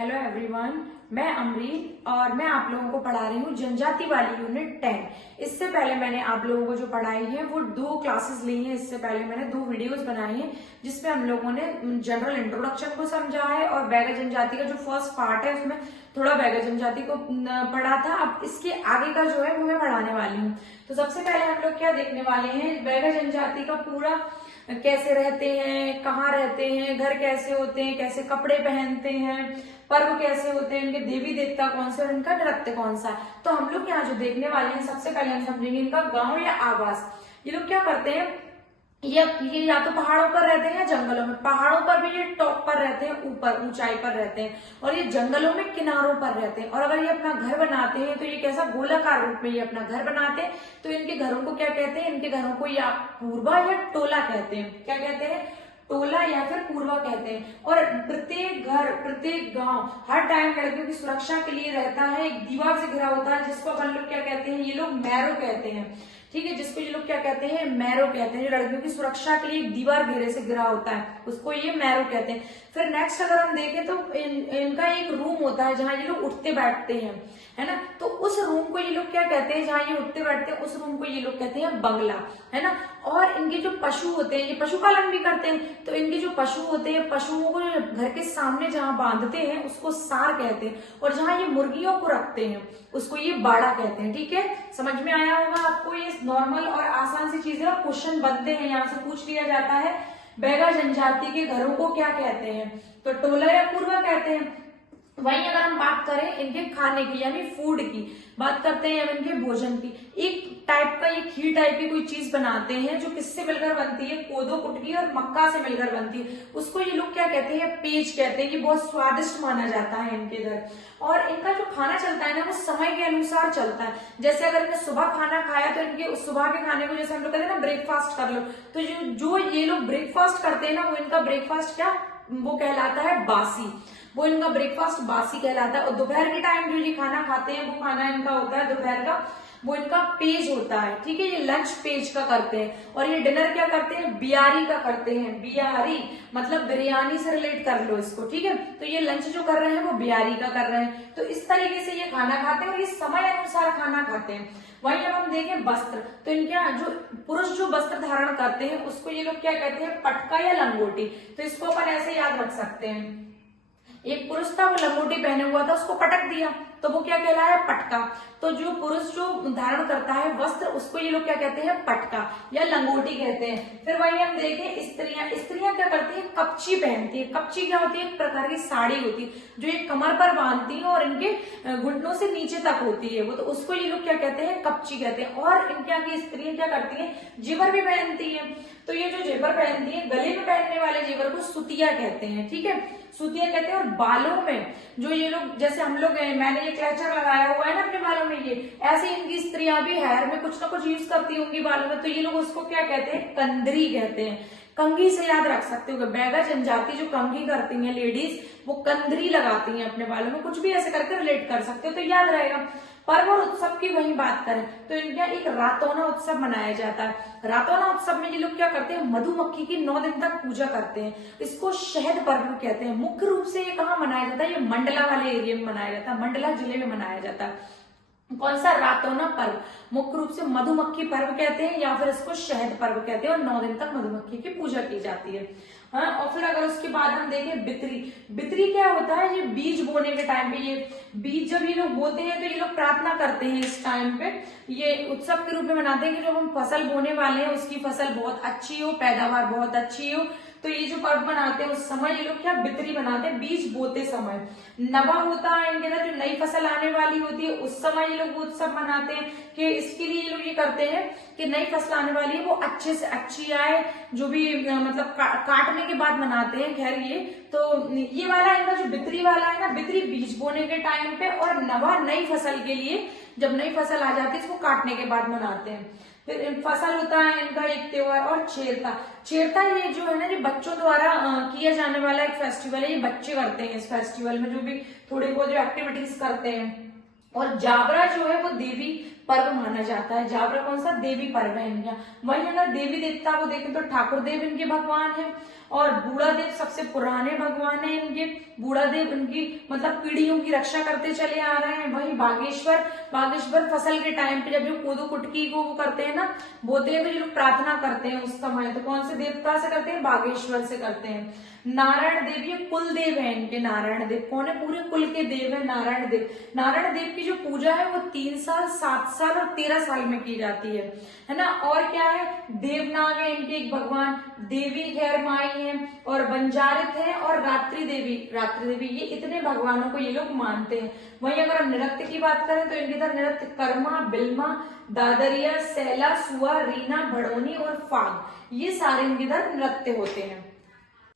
Hello everyone, मैं अमरीन और मैं आप लोगों को पढ़ा रही हूँ जनजाति वाली यूनिट 10। इससे पहले मैंने आप लोगों को जो पढ़ाई है वो 2 क्लासेस ली हैं। इससे पहले मैंने 2 वीडियोस बनाई हैं जिसमें हम लोगों ने जनरल इंट्रोडक्शन को समझा है और बैगा जनजाति का जो फर्स्ट पार्ट है उसमें थोड़ा बैगा जनजाति को पढ़ा था। अब इसके आगे का जो है वो मैं पढ़ाने वाली हूँ। तो सबसे पहले हम लोग क्या देखने वाले हैं, बैगा जनजाति का पूरा कैसे रहते हैं, कहाँ रहते हैं, घर कैसे होते हैं, कैसे कपड़े पहनते हैं, पर्व कैसे होते हैं, इनके देवी देवता कौन से और इनका नृत्य कौन सा है। तो हम लोग यहाँ जो देखने वाले हैं सबसे पहले हम समझेंगे इनका गांव या आवास। ये लोग क्या करते हैं, ये या तो पहाड़ों पर रहते हैं या जंगलों में। पहाड़ों पर भी ये टॉप पर रहते हैं, ऊपर ऊंचाई पर रहते हैं, और ये जंगलों में किनारों पर रहते हैं। और अगर ये अपना घर बनाते हैं तो ये कैसा गोलाकार रूप में ये अपना घर बनाते हैं। तो इनके घरों को क्या कहते हैं, इनके घरों को या पूर्वा या टोला कहते हैं। क्या कहते हैं, टोला या फिर पूर्वा कहते हैं। और प्रत्येक घर, प्रत्येक गांव हर टाइम लड़कियों की सुरक्षा के लिए रहता है, एक दीवार से घिरा होता है जिसको अपन लोग क्या कहते हैं, ये लोग मैरो कहते हैं। ठीक है, जिसको ये लोग क्या कहते हैं, मैरो कहते हैं। जो लड़कियों की सुरक्षा के लिए एक दीवार घेरे से घिरा होता है उसको ये मैरो कहते हैं। फिर नेक्स्ट अगर हम देखें तो इनका एक रूम होता है जहां ये लोग उठते बैठते हैं, है ना। तो उस रूम को ये लोग क्या कहते हैं, जहां ये उठते बैठते हैं उस रूम को ये लोग कहते हैं बंगला, है ना। और इनके जो पशु होते हैं, ये पशुपालन भी करते हैं, तो इनके जो पशु होते हैं, पशुओं को घर के सामने जहां बांधते हैं उसको सार कहते हैं, और जहां ये मुर्गियों को रखते हैं उसको ये बाड़ा कहते हैं। ठीक है, समझ में आया होगा आपको। ये नॉर्मल और आसान सी चीजें और क्वेश्चन बनते हैं, यहाँ से पूछ लिया जाता है बैगा जनजाति के घरों को क्या कहते हैं, तो टोला या पूर्वा कहते हैं। वहीं अगर हम बात करें इनके खाने की यानी फूड की बात करते हैं, या इनके भोजन की, एक टाइप का ये खीर टाइप की कोई चीज बनाते हैं जो किससे मिलकर बनती है, कोदो कुटकी और मक्का से मिलकर बनती है। उसको ये लोग क्या कहते हैं, पेज कहते हैं, कि बहुत स्वादिष्ट माना जाता है इनके इधर। और इनका जो खाना चलता है ना वो समय के अनुसार चलता है। जैसे अगर इन्हें सुबह खाना खाया तो इनके सुबह के खाने को, जैसे हम लोग कहते हैं ना ब्रेकफास्ट कर लो, तो जो ये लोग ब्रेकफास्ट करते हैं ना वो इनका ब्रेकफास्ट क्या वो कहलाता है, बासी। वो इनका ब्रेकफास्ट बासी कहलाता है। और दोपहर के टाइम जो ये खाना खाते हैं वो खाना इनका होता है दोपहर का, वो इनका पेज होता है। ठीक है, ये लंच पेज का करते हैं। और ये डिनर क्या करते हैं, बियारी का करते हैं। बियारी मतलब बिरयानी से रिलेट कर लो इसको। ठीक है, तो ये लंच जो कर रहे हैं वो बियारी का कर रहे हैं। तो इस तरीके से ये खाना खाते हैं और ये समय अनुसार खाना खाते हैं। वहीं अब हम देखें वस्त्र, तो इनके जो पुरुष जो वस्त्र धारण करते हैं उसको ये लोग क्या कहते हैं, पटका या लंगोटी। तो इसको अपन ऐसे याद रख सकते हैं, एक पुरुष था वो लंगोटी पहने हुआ था, उसको पटक दिया तो वो क्या कहलाया, पटका। तो जो पुरुष जो धारण करता है वस्त्र उसको ये लोग क्या कहते हैं, पटका या लंगोटी कहते हैं। फिर वही हम देखें स्त्रियां क्या करती है, कपची पहनती है। कपची क्या होती है, एक प्रकार की साड़ी होती है जो एक कमर पर बांधती है और इनके घुटनों से नीचे तक होती है वो, तो उसको ये लोग क्या कहते हैं, कपची कहते हैं। और इनके यहाँ की स्त्रियां क्या करती है, जेवर भी पहनती है। तो ये जो जेवर पहनती है, गले में पहनने वाले जेवर को सुतिया कहते हैं। ठीक है, सुतिया कहते हैं। और बालों में जो ये लोग, जैसे हम लोग, मैंने ये क्लेचर लगाया हुआ है ना अपने बालों में, ये ऐसे इनकी स्त्रियां भी हेयर में कुछ ना कुछ यूज करती होंगी बालों में, तो ये लोग उसको क्या कहते हैं, कंदरी कहते हैं। कंघी से याद रख सकते हो, बैगा जनजाति जो कंघी करती हैं लेडीज, वो कंदरी लगाती हैं अपने बालों में। कुछ भी ऐसे करके रिलेट कर सकते हो तो याद रहेगा। पर्व और उत्सव की वही बात करें तो इनका एक रातौना उत्सव मनाया जाता है। रातौना उत्सव में ये लोग क्या करते हैं, मधुमक्खी की 9 दिन तक पूजा करते हैं। इसको शहद पर्व कहते हैं। मुख्य रूप से ये कहाँ मनाया जाता है, ये मंडला वाले एरिया में मनाया जाता है, मंडला जिले में मनाया जाता है। कौन सा, रातौना पर्व। मुख्य रूप से मधुमक्खी पर्व कहते हैं या फिर इसको शहद पर्व कहते हैं, और 9 दिन तक मधुमक्खी की पूजा की जाती है। हाँ, और फिर अगर उसके बाद हम देखें बित्री। बित्री क्या होता है, ये बीज बोने के टाइम पे, ये बीज जब ये लोग बोते हैं तो ये लोग प्रार्थना करते हैं इस टाइम पे। ये उत्सव के रूप में मनाते हैं कि जो हम फसल बोने वाले हैं उसकी फसल बहुत अच्छी हो, पैदावार बहुत अच्छी हो। तो ये जो पर्व बनाते हैं उस समय ये लोग क्या बित्री बनाते हैं, बीज बोते समय। नवा होता है इनके अंदर, जो नई फसल आने वाली होती है उस समय ये लोग वो उत्सव मनाते हैं कि इसके लिए ये लोग ये करते हैं कि नई फसल आने वाली है वो अच्छे से अच्छी आए। जो भी मतलब काटने के बाद मनाते हैं। खैर ये तो ये वाला इनका जो बित्री वाला है ना, बित्री बीज बोने के टाइम पे, और नवा नई फसल के लिए जब नई फसल आ जाती है इसको काटने के बाद मनाते हैं। फिर फसल होता है इनका एक त्योहार। और छेरता, छेरता ये जो है ना, ये बच्चों द्वारा किया जाने वाला एक फेस्टिवल है। ये बच्चे करते हैं इस फेस्टिवल में जो भी थोड़ी बहुत जो एक्टिविटीज करते हैं। और जाबरा जो है वो देवी पर्व माना जाता है। जाबरा कौन सा, देवी पर्व है इनका। वहीं अगर देवी देवता को देखें तो ठाकुर देव इनके भगवान है। और बूढ़ा देव सबसे पुराने भगवान है इनके। बूढ़ा देव इनकी मतलब पीढ़ियों की रक्षा करते चले आ रहे हैं। वहीं बागेश्वर फसल के टाइम पे जब जो कोदो कुटकी को वो करते हैं ना, बोते हैं, तो ये लोग प्रार्थना करते हैं उस समय, तो कौन से देवता से करते हैं? बागेश्वर से करते हैं। नारायण देव ये कुल देव है इनके। नारायण देव कौन है? पूरे कुल के देव है नारायण देव। नारायण देव की जो पूजा है वो 3 साल, 7 साल और 13 साल में की जाती है ना। और क्या है? देवनाग है इनके एक भगवान, देवी खैर माई है और बंजारित है और रात्रि देवी, ये इतने भगवानों को ये लोग मानते हैं। वहीं अगर हम नृत्य की बात करें तो इनके इधर नृत्य कर्मा, बिल्मा, दादरिया, सैला, सुआ, रीना, भड़ोनी और फाग, ये सारे इनके इधर नृत्य होते हैं।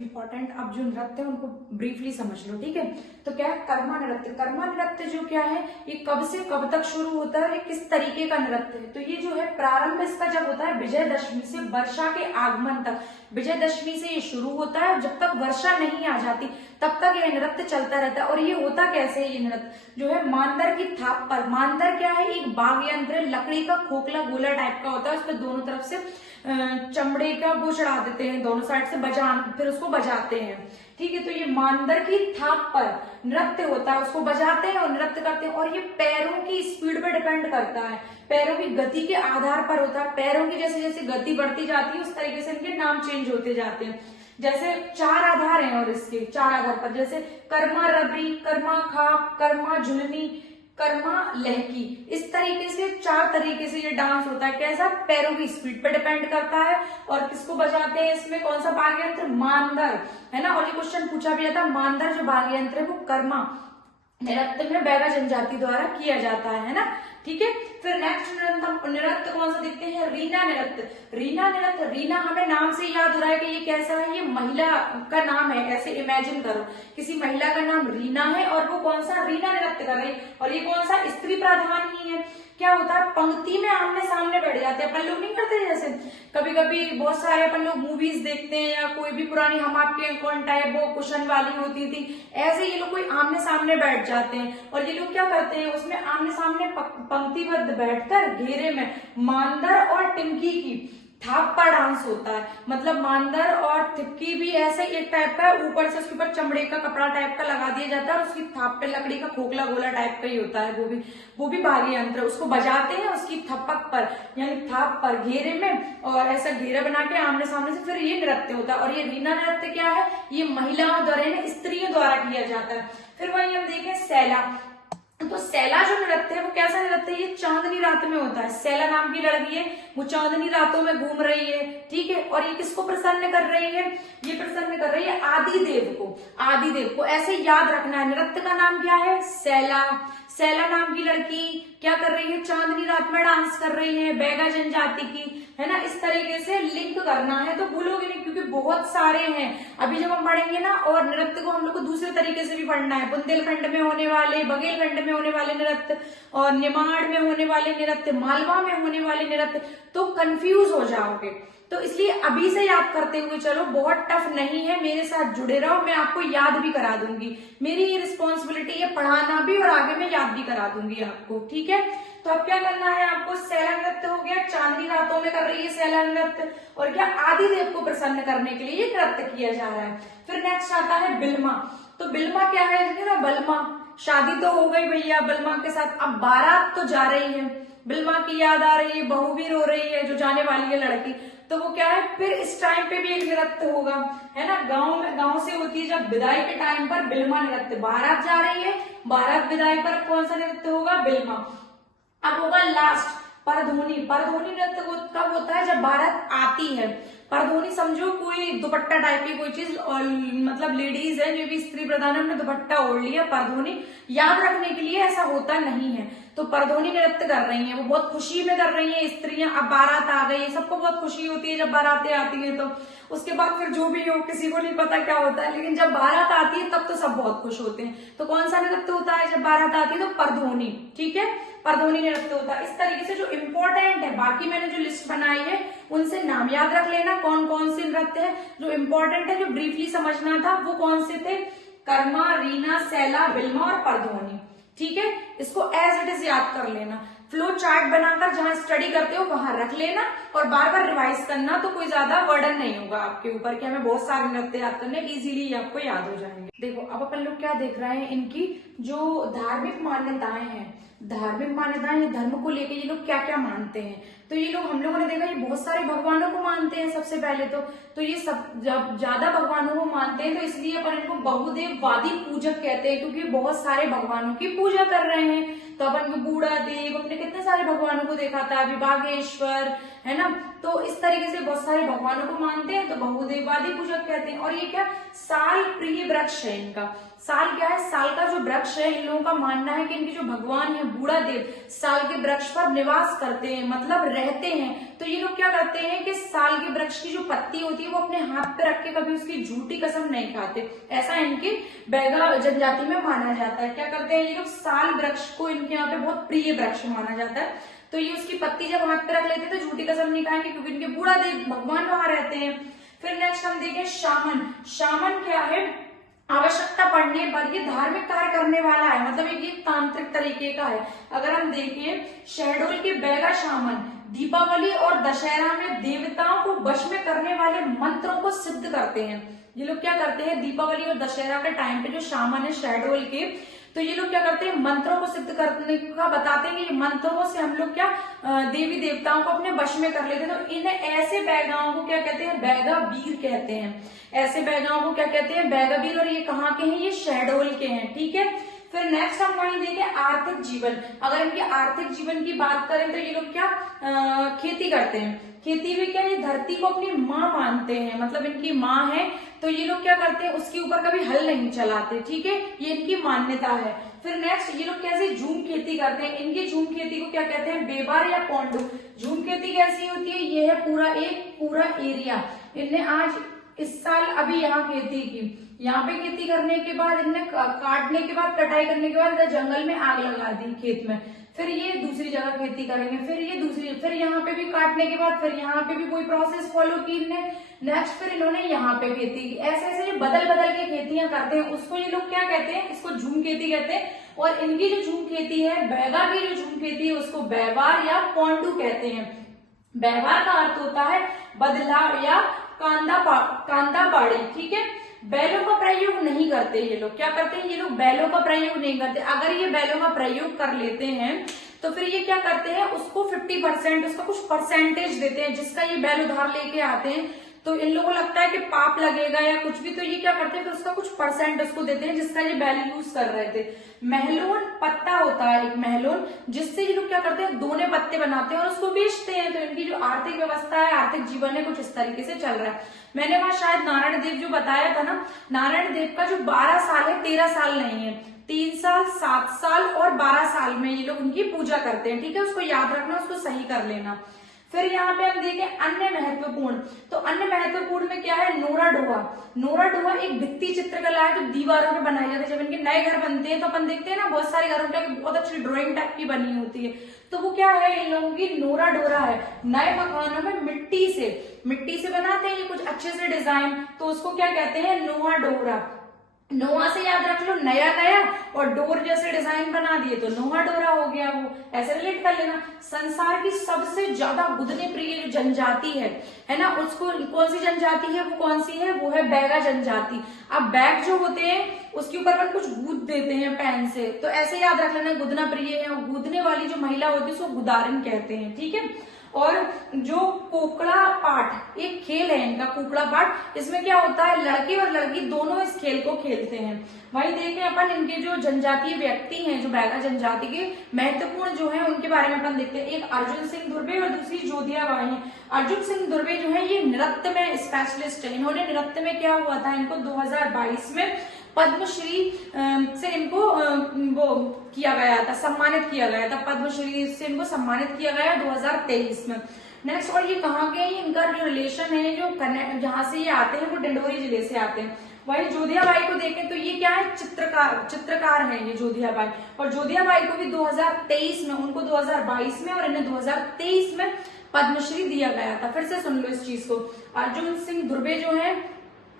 इंपॉर्टेंट अब जो नृत्य है उनको ब्रीफली समझ लो, ठीक है। तो क्या है? कर्मा नृत्य। कर्मा नृत्य जो क्या है, ये कब से कब तक शुरू होता है, किस तरीके का नृत्य है? तो ये जो है प्रारंभ इसका जब होता है विजयदशमी से वर्षा के आगमन तक। विजयदशमी से ये शुरू होता है, जब तक वर्षा नहीं आ जाती तब तक यह नृत्य चलता रहता है। और ये होता कैसे है? ये नृत्य जो है मांदर की थाप पर। मांदर क्या है? एक वाद्य यंत्र, लकड़ी का खोखला गोला टाइप का होता है, उसपे दोनों तरफ से चमड़े का वो चढ़ा देते हैं, दोनों साइड से फिर उसको बजाते हैं, ठीक है। तो ये मांदर की थाप पर नृत्य होता है, उसको बजाते हैं और नृत्य करते हैं। और ये पैरों की स्पीड पे डिपेंड करता है, पैरों की गति के आधार पर होता है। पैरों की जैसे जैसे गति बढ़ती जाती है उस तरीके से इनके नाम चेंज होते जाते हैं। जैसे 4 आधार हैं और इसके 4 आधार पर, जैसे कर्मा रबरी, कर्मा खाप, कर्मा झुलनी, कर्मा लहकी, इस तरीके से 4 तरीके से ये डांस होता है। कैसा? पैरों की स्पीड पे डिपेंड करता है। और किसको बजाते हैं इसमें? कौन सा वाद्य यंत्र? मांदर, है ना। और ये क्वेश्चन पूछा भी जाता, मांदर जो वाद्य यंत्र है वो कर्मा नृत्य में बैगा जनजाति द्वारा किया जाता है ना, ठीक है। फिर नेक्स्ट नृत्य कौन सा देखते हैं? रीना नृत्य। रीना नृत्य, रीना हमें नाम से याद हो रहा है कि ये कैसा है? ये महिला का नाम है। ऐसे इमेजिन करो किसी महिला का नाम रीना है और वो कौन सा? रीना नृत्य कर रही है। और ये कौन सा? स्त्री प्रधान ही है। क्या होता है? पंक्ति में आमने सामने बैठ जाते हैं। अपन लोग नहीं करते, जैसे कभी कभी बहुत सारे अपन लोग मूवीज देखते हैं या कोई भी पुरानी हम आपके कौन टाइप वो कुशन वाली होती थी, ऐसे ये लोग कोई आमने सामने बैठ जाते हैं। और ये लोग क्या करते हैं? उसमें आमने सामने पंक्तिबद्ध बैठकर घेरे में मांदर और टिमकी की थाप पर डांस होता है। मतलब मांदर और थिपकी भी ऐसे एक टाइप का, ऊपर से उसके ऊपर चमड़े का कपड़ा टाइप का लगा दिया जाता है और उसकी थाप पे लकड़ी का खोखला गोला टाइप का ही होता है, वो भी वाद्य यंत्र। उसको बजाते हैं उसकी थपक पर यानी थाप पर घेरे में, और ऐसा घेरा बना के आमने सामने से फिर ये नृत्य होता है। और ये रीना नृत्य क्या है? ये महिलाओं द्वारा, स्त्रियों द्वारा किया जाता है। फिर वही हम देखें सैला। तो सैला जो नृत्य है वो कैसा नृत्य है? ये चांदनी रात में होता है। सैला नाम की लड़की है, वो चांदनी रातों में घूम रही है, ठीक है। और ये किसको प्रसन्न कर रही है? ये प्रसन्न कर रही है आदिदेव को। आदिदेव को ऐसे याद रखना है। नृत्य का नाम क्या है? सैला। सैला नाम की लड़की क्या कर रही है? चांदनी रात में डांस कर रही है, बैगा जनजाति की, है ना। इस तरीके से लिंक करना है तो भूलोगे नहीं, क्योंकि बहुत सारे हैं। अभी जब हम पढ़ेंगे ना, और नृत्य को हम लोग को दूसरे तरीके से भी पढ़ना है। बुंदेलखंड में होने वाले, बघेलखंड में होने वाले नृत्य, और निमाड़ में होने वाले नृत्य, मालवा में होने वाले नृत्य, तो कंफ्यूज हो जाओगे। तो इसलिए अभी से याद करते हुए चलो, बहुत टफ नहीं है, मेरे साथ जुड़े रहो, मैं आपको याद भी करा दूंगी। मेरी ये रिस्पॉन्सिबिलिटी है पढ़ाना भी और आगे मैं याद भी करा दूंगी आपको, ठीक है। तो अब क्या करना है आपको? सैला नृत्य हो गया, चांदनी रातों में कर रही है सैला नृत्य, और क्या आदिदेव को प्रसन्न करने के लिए ये नृत्य किया जा रहा है। फिर नेक्स्ट आता है बिल्मा। तो बिल्मा क्या है? बलमा। शादी तो हो गई भैया बिल्मा के साथ, अब बारात तो जा रही है, बिल्मा की याद आ रही है, बहू भी रो रही है जो जाने वाली है लड़की, तो वो क्या है? फिर इस टाइम पे भी एक नृत्य होगा, है ना। गांव से होती है जब विदाई के टाइम पर बिल्मा नृत्य। बारात जा रही है, बारात विदाई पर कौन सा नृत्य होगा? बिल्मा। अब होगा लास्ट परधोनी। परधोनी नृत्य कब होता है? जब बारात आती है। परधोनी समझो कोई दुपट्टा टाइप की कोई चीज, और मतलब लेडीज है जो भी स्त्री प्रधान है, उन्होंने दुपट्टा ओढ़ लिया। परधोनी याद रखने के लिए ऐसा होता नहीं है, तो परधोनी नृत्य कर रही हैं, वो बहुत खुशी में कर रही हैं स्त्रियां। अब बारात आ गई है, सबको बहुत खुशी होती है जब बारातें आती है। तो उसके बाद फिर जो भी हो, किसी को नहीं पता क्या होता है, लेकिन जब बारात आती है तब तो सब बहुत खुश होते हैं। तो कौन सा नृत्य होता है जब बारात आती है? तो परधोनी, ठीक है, परधोनी नृत्य होता है। इस तरीके से जो इम्पोर्टेंट है, बाकी मैंने जो लिस्ट बनाई है उनसे नाम याद रख लेना, कौन कौन से नृत्य है जो इम्पोर्टेंट है, जो ब्रीफली समझना था वो कौन से थे? कर्मा, रीना, सैला, बिल्मा और परधोनी, ठीक है। इसको एज इट इज याद कर लेना। फ्लो चार्ट बनाकर जहां स्टडी करते हो वहां रख लेना और बार बार रिवाइज करना, तो कोई ज्यादा वर्डन नहीं होगा आपके ऊपर कि हमें बहुत सारे नृत्य याद करने, इजीली आपको याद हो जाएंगे। देखो अब अपन लोग क्या देख रहे हैं, इनकी जो धार्मिक मान्यताएं हैं, धार्मिक मान्यताएं, धर्म को लेके ये लोग क्या क्या मानते हैं। तो ये लोग, हम लोगों ने देखा, ये बहुत सारे भगवानों को मानते हैं सबसे पहले तो ये सब जब ज्यादा भगवानों को मानते हैं तो इसलिए अपन इनको बहुदेववादी पूजक कहते हैं, क्योंकि बहुत सारे भगवानों की पूजा कर रहे हैं। तो अपन को बूढ़ा देव, अपने कितने सारे भगवानों को देखा था, विभागेश्वर, है ना। तो इस तरीके से बहुत सारे भगवानों को मानते हैं, तो बहुदेववादी पूजक कहते हैं। और ये क्या, साल प्रिय वृक्ष है इनका। साल क्या है, साल का जो वृक्ष है, इन लोगों का मानना है कि इनके जो भगवान है बूढ़ा देव साल के वृक्ष पर निवास करते हैं, मतलब रहते हैं। तो ये लोग क्या करते हैं कि साल के वृक्ष की जो पत्ती होती है वो अपने हाथ पे रख के कभी उसकी झूठी कसम नहीं खाते, ऐसा इनके बैगा जनजाति में माना जाता है। क्या करते हैं ये लोग, साल वृक्ष को इनके यहाँ पे बहुत प्रिय वृक्ष माना जाता है, तो ये उसकी पत्ती जब हाथ पे रख लेते हैं तो झूठी कसम नहीं खाएंगे, क्योंकि इनके बूढ़ा देव भगवान वहां रहते हैं। फिर नेक्स्ट हम देखें शामन। शामन क्या है, आवश्यकता पड़ने पर ये धार्मिक कार्य करने वाला है, मतलब एक ये तांत्रिक तरीके का है। अगर हम देखें शहडोल के बैगा शामन दीपावली और दशहरा में देवताओं को वश में करने वाले मंत्रों को सिद्ध करते हैं। ये लोग क्या करते हैं, दीपावली और दशहरा के टाइम पे जो शामन है शहडोल के, तो ये लोग क्या करते हैं, मंत्रों को सिद्ध करने का बताते हैं कि ये मंत्रों से हम लोग क्या देवी देवताओं को अपने वश में कर लेते हैं। तो इन्हें ऐसे बैगाओं को क्या कहते हैं, बैगा वीर कहते हैं। ऐसे बैगाओं को क्या कहते हैं, बैगा वीर। और ये कहाँ के हैं, ये शहडोल के हैं, ठीक है। फिर नेक्स्ट हम वहीं देखें आर्थिक जीवन। अगर इनके आर्थिक जीवन की बात करें तो ये लोग क्या खेती करते हैं। खेती में क्या, ये धरती को अपनी माँ मानते हैं, मतलब इनकी माँ है, तो ये लोग क्या करते हैं, उसके ऊपर कभी हल नहीं चलाते, ठीक है, ये इनकी मान्यता है। फिर नेक्स्ट ये लोग कैसे झूम खेती करते हैं। इनकी झूम खेती को क्या कहते हैं, बेबार या पोंडू। झूम खेती कैसी होती है, ये है पूरा एरिया। इनने आज इस साल अभी यहाँ खेती की, यहाँ पे खेती करने के बाद इनने काटने के बाद, कटाई करने के बाद जंगल में आग लगा दी खेत में, फिर ये दूसरी जगह खेती करेंगे, फिर ये दूसरी, फिर यहाँ पे भी काटने के बाद फिर यहाँ पे भी कोई प्रोसेस फॉलो की इनने, नेक्स्ट फिर इन्होंने यहाँ पे खेती की। ऐसे ऐसे जो बदल बदल के खेतियां करते हैं उसको ये लोग क्या कहते हैं, इसको झूम खेती कहते हैं। और इनकी जो झूम खेती है, बैगा की जो झूम खेती है, उसको बैवार या पोंडू कहते हैं। बैवार का अर्थ होता है बदलाव या कांदा बाड़ी, ठीक है। बैलों का प्रयोग नहीं करते ये लोग, क्या करते हैं ये लोग, बैलों का प्रयोग नहीं करते। अगर ये बैलों का प्रयोग कर लेते हैं तो फिर ये क्या करते हैं, उसको 50%, उसका कुछ परसेंटेज देते हैं, जिसका ये बैल उधार लेके आते हैं। तो इन लोगों को लगता है कि पाप लगेगा या कुछ भी, तो ये क्या करते हैं, फिर उसका कुछ परसेंट उसको देते हैं जिसका ये बैल यूज कर रहे थे। महलोन पत्ता होता है, एक महलोन, जिससे ये लोग क्या करते हैं, दोने पत्ते बनाते हैं और उसको बेचते हैं। तो इनकी जो आर्थिक व्यवस्था है, आर्थिक जीवन है, कुछ इस तरीके से चल रहा है। मैंने वहां शायद नारायण देव जो बताया था ना, नारायण देव का जो 12 साल है, 13 साल नहीं है, 3 साल, 7 साल और 12 साल में ये लोग उनकी पूजा करते हैं, ठीक है। उसको याद रखना, उसको सही कर लेना। फिर यहाँ पे हम देखें अन्य महत्वपूर्ण, तो अन्य महत्वपूर्ण में क्या है, नोरा डोहा। नोरा डोहा एक भित्ति चित्रकला है जो दीवारों पे बनाई जाती है। जब इनके नए घर बनते हैं तो अपन देखते हैं ना, बहुत सारे घरों पे बहुत अच्छी ड्राइंग टाइप की बनी होती है, तो वो क्या है, इन लोगों की नोरा डोरा है। नए मकानों में मिट्टी से बनाते हैं ये कुछ अच्छे से डिजाइन, तो उसको क्या कहते हैं, नोहा डोरा। नोहा से याद रख लो, नया और डोर जैसे डिजाइन बना दिए तो नोहा डोरा हो गया, वो ऐसे रिलेट कर लेना। संसार की सबसे ज्यादा गुदने प्रिय जो जनजाति है ना, उसको कौन सी जनजाति है, वो कौन सी है, वो है बैगा जनजाति। अब बैग जो होते हैं उसके ऊपर अपन कुछ गूद देते हैं पेन से, तो ऐसे याद रख लेना, गुदना प्रिय है। और गूदने वाली जो महिला होती है उसको गुदारिन कहते हैं, ठीक है। और जो कोकड़ा पाठ एक खेल है इनका, कोकड़ा पाठ, इसमें क्या होता है, लड़के और लड़की दोनों इस खेल को खेलते हैं। वहीं देखें अपन इनके जो जनजातीय व्यक्ति हैं, जो बैगा जनजाति के महत्वपूर्ण जो है उनके बारे में अपन देखते हैं। एक अर्जुन सिंह दुर्बे और दूसरी जोधिया बाई है। अर्जुन सिंह दुर्बे जो है ये नृत्य में स्पेशलिस्ट है। इन्होंने नृत्य में क्या हुआ था, इनको 2022 में पद्मश्री से इनको वो किया गया था, सम्मानित किया गया था, पद्मश्री से इनको सम्मानित किया गया 2023 में। नेक्स्ट, और ये कहाँ के हैं, इनका जो रिलेशन है, जो जहाँ से ये आते हैं वो डिंडोरी जिले से आते हैं। वही जोधिया बाई को देखें तो ये क्या है, चित्रकार है ये जोधिया बाई। और जोधिया बाई को भी 2023 में, उनको 2022 में और इन्हें 2023 में पद्मश्री दिया गया था। फिर से सुन लो इस चीज को। अर्जुन सिंह दुर्बे जो है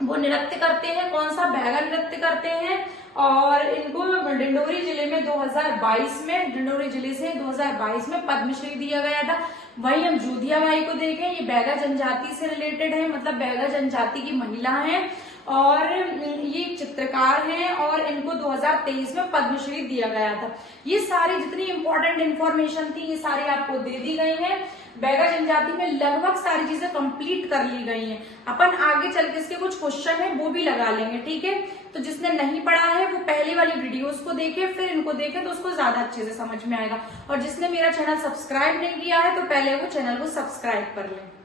वो नृत्य करते हैं, कौन सा, बैगा नृत्य करते हैं, और इनको डिंडोरी जिले में 2022 में डिंडोरी जिले से 2022 में पद्मश्री दिया गया था। वही हम जोधिया बाई को देखें, ये बैगा जनजाति से रिलेटेड है, मतलब बैगा जनजाति की महिला है और ये चित्रकार हैं और इनको 2023 में पद्मश्री दिया गया था। ये सारी जितनी इंपॉर्टेंट इंफॉर्मेशन थी ये सारी आपको दे दी गई है। बैगा जनजाति में लगभग सारी चीजें कंप्लीट कर ली गई हैं। अपन आगे चल के इसके कुछ क्वेश्चन है वो भी लगा लेंगे, ठीक है। तो जिसने नहीं पढ़ा है वो पहले वाली वीडियोस को देखे फिर इनको देखे तो उसको ज्यादा अच्छे से समझ में आएगा। और जिसने मेरा चैनल सब्सक्राइब नहीं किया है तो पहले वो चैनल को सब्सक्राइब कर ले।